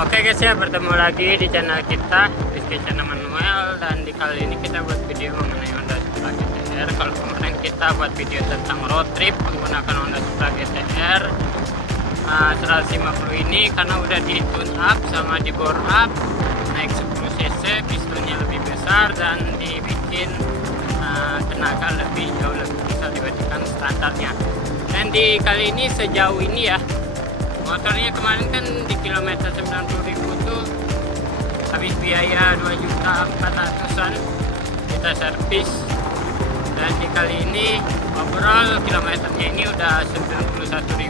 Oke guys ya, bertemu lagi di channel kita Rizky Channel Manuel, dan di kali ini kita buat video mengenai Honda Supra GT-R. Kalau kemarin kita buat video tentang road trip menggunakan Honda Supra GT-R 150 ini, karena udah di tune up sama di bore up, naik 10 cc, pistonnya lebih besar dan dibikin tenaga jauh lebih besar dibandingkan standarnya. Dan di kali ini sejauh ini ya, motornya kemarin kan di kilometer 90.000 tuh habis biaya 2.400.000-an kita servis, dan di kali ini overall kilometernya ini udah 91.000.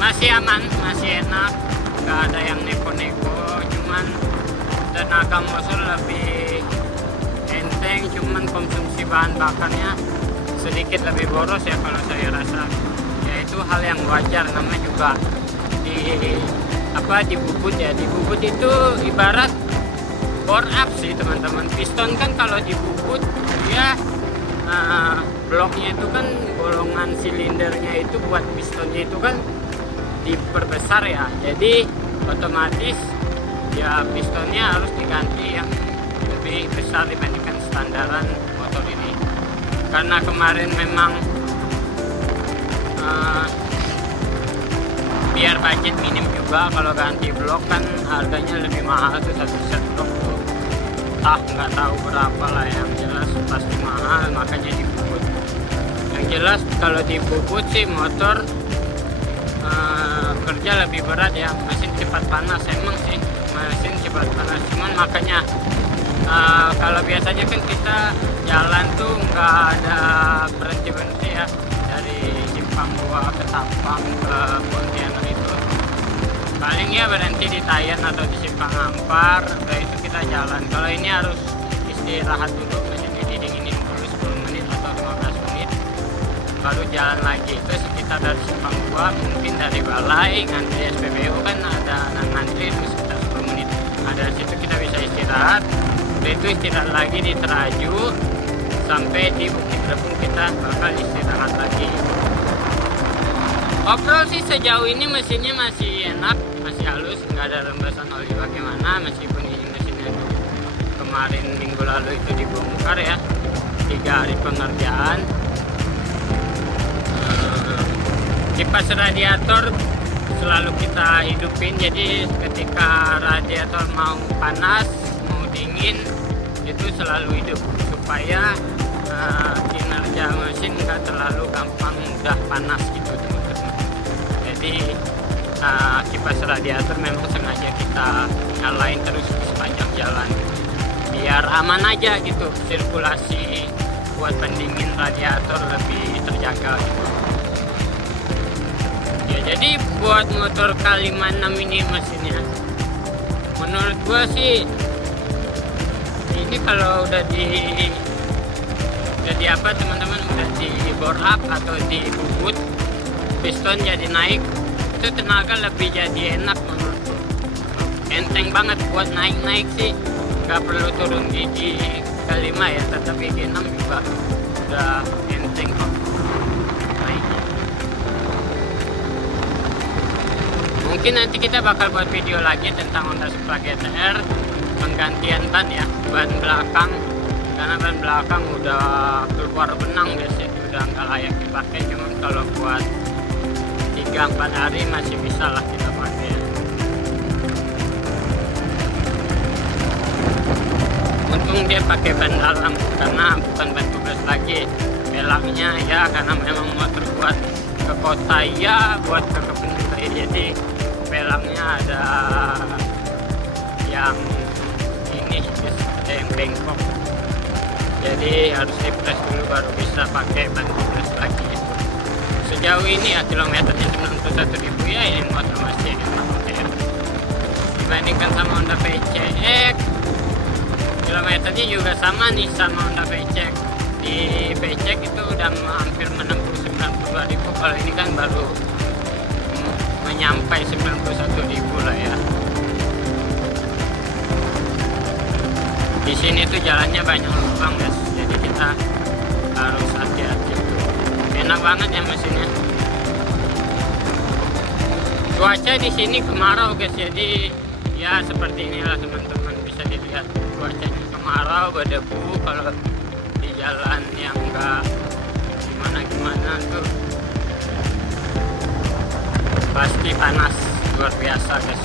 Masih aman, masih enak, nggak ada yang neko-neko, cuman tenaga motor lebih enteng, cuman konsumsi bahan bakarnya sedikit lebih boros ya kalau saya rasa. Itu hal yang wajar, namanya juga di bubut ya. Di bubut itu ibarat bore up sih teman-teman. Piston kan kalau di bubut dia bloknya itu kan, bolongan silindernya itu buat pistonnya itu kan diperbesar ya, jadi otomatis ya pistonnya harus diganti yang lebih besar dibandingkan standaran motor ini. Karena kemarin memang biar budget minim juga, kalau ganti blok kan harganya lebih mahal tuh, satu set blok tuh nggak tahu berapa lah, yang jelas pasti mahal, makanya dibubut. Yang jelas kalau dibubut sih motor kerja lebih berat ya, mesin cepat panas, emang sih mesin cepat panas, cuman makanya kalau biasanya kan kita jalan tuh nggak ada berhenti ya, dari Simpang 2 ke Tampang ke Pontianak itu paling ya berhenti di Tayan atau di Simpang Ampar, udah itu kita jalan. Kalau ini harus istirahat dulu, mesinnya didinginin dulu 10 menit atau 15 menit baru jalan lagi. Itu sekitar dari Simpang 2, mungkin dari Balai ngantri SPBU kan ada ngantri itu sekitar 10 menit. Nah dari situ kita bisa istirahat, udah itu istirahat lagi di Teraju sampai di Bukit Rebung kita bakal istirahat lagi. Overall sih sejauh ini mesinnya masih enak, masih halus, nggak ada rembesan oli bagaimana, meskipun ini mesinnya kemarin minggu lalu itu dibongkar ya, 3 hari pengerjaan. Kipas radiator selalu kita hidupin, jadi ketika radiator mau panas mau dingin itu selalu hidup supaya kinerja mesin nggak terlalu gampang mudah panas gitu teman-teman. Jadi kipas radiator memang sengaja kita nyalain terus di sepanjang jalan biar aman aja gitu, sirkulasi buat pendingin radiator lebih terjaga gitu. Ya jadi buat motor K56 ini mesinnya menurut gua sih ini kalau udah di apa teman-teman, udah di bore up atau di bubut, piston jadi naik, itu tenaga lebih jadi enak menurutku. Enteng banget buat naik-naik sih, nggak perlu turun gigi K5 ya, tetapi G6 juga udah enteng kok naiknya. Mungkin nanti kita bakal buat video lagi tentang Honda Supra GT-R penggantian ban ya, ban belakang, karena ban belakang udah keluar benang guys ya, udah nggak layak dipakai. Cuman kalau buat 3-4 hari masih bisa lah kita pakai. Untung dia pakai ban dalam, karena bukan ban tugas lagi pelaknya ya, karena memang motor buat ke kota ya, buat ke kebun juga ya, jadi pelaknya ada yang ini ada yang bengkok, jadi harus dipres dulu baru bisa pakai ban tugas lagi itu. Sejauh ini ya kilometernya 91.000 ya, ini motor masih enak ya. Dibandingkan sama Honda PCX, kilometernya juga sama nih sama Honda PCX. Di PCX itu udah hampir 90-92.000, kalau ini kan baru menyampai 91.000 lah ya. Di sini tuh jalannya banyak lubang guys, jadi kita harus hati-hati. Enak banget ya mesinnya. Cuaca di sini kemarau guys, jadi ya seperti inilah teman-teman, bisa dilihat cuacanya kemarau, berdebu. Kalau di jalan yang enggak gimana tuh pasti panas luar biasa guys.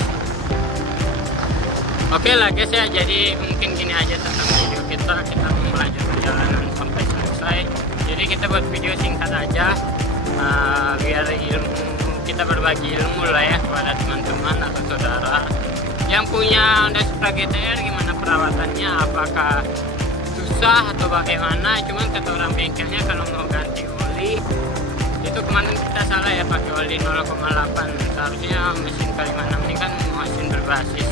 Oke lah guys ya, jadi mungkin gini aja tentang video kita mau melanjut perjalanan sampai selesai. Jadi kita buat video singkat aja, biar kita berbagi ilmu lah ya kepada teman-teman atau saudara yang punya Honda Supra GTR. Gimana perawatannya, apakah susah atau bagaimana? Cuman kata orang bengkelnya kalau mau ganti oli itu kemarin kita salah ya, pakai oli 0,8. Seharusnya mesin K56 ini kan mesin berbasis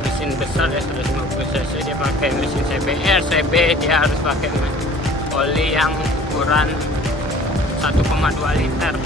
mesin besar ya, 150 cc, dia pakai mesin CB dia harus pakai oli yang ukuran 1,2 liter.